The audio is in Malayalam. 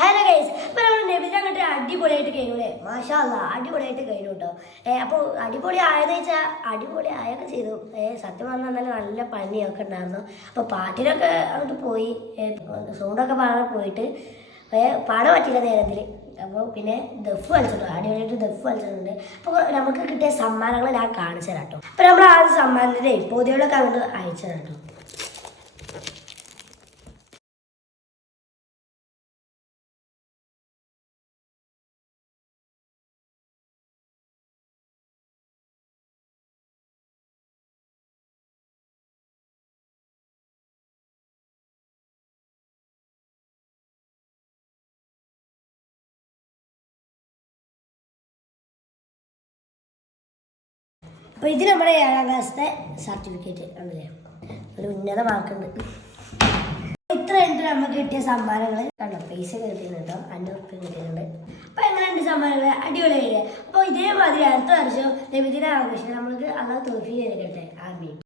ഹലോ ഗൈസ്, അപ്പോൾ നമ്മൾ നബിദിനം അങ്ങോട്ട് അടിപൊളിയായിട്ട് കഴിഞ്ഞൂലേ? മാഷാ അല്ലാ, അടിപൊളിയായിട്ട് കഴിഞ്ഞു കേട്ടോ. അപ്പോൾ അടിപൊളി ആയെന്ന് വെച്ചാൽ അടിപൊളി ആയൊക്കെ ചെയ്തു. സത്യം പറഞ്ഞാൽ നല്ല പനിയൊക്കെ ഉണ്ടായിരുന്നു. അപ്പോൾ പാട്ടിനൊക്കെ അങ്ങോട്ട് പോയി, സൗണ്ടൊക്കെ പാടാൻ പോയിട്ട് പാടാൻ പറ്റില്ല നേരത്തിൽ. അപ്പോൾ പിന്നെ ദഫ് കളിച്ചിട്ടോ, അടിപൊളിയായിട്ട് ദഫ് കളിച്ചിട്ടുണ്ട്. അപ്പോൾ നമുക്ക് കിട്ടിയ സമ്മാനങ്ങൾ ഞാൻ കാണിച്ചു തരാം കേട്ടോ. അപ്പോൾ നമ്മൾ ആ സമ്മാനത്തിൻ്റെ പൊതികളൊക്കെ അങ്ങോട്ട് അയച്ചു തരാം കേട്ടോ. അപ്പോൾ ഇത് നമ്മുടെ 7ാം ക്ലാസ്സിലെ സർട്ടിഫിക്കറ്റ് ആണല്ലേ, ഒരു ഉന്നത മാർക്കുണ്ട്. ഇത്ര കഴിഞ്ഞിട്ട് നമുക്ക് കിട്ടിയ സമ്മാനങ്ങൾ കണ്ടോ, പൈസ കിട്ടിയിട്ടുണ്ട്, 500 റുപ്യ കിട്ടിയിട്ടുണ്ട്. അപ്പോൾ എങ്ങനെയുണ്ട് സമ്മാനങ്ങൾ? അടിപൊളിയായില്ലേ? അപ്പോൾ ഇതേമാതിരി അടുത്ത വർഷം നബിദിന ആഘോഷിക്കാൻ നമ്മൾക്ക് അള്ളാഹു തൗഫീഖ് നൽകട്ടെ. ആമീൻ.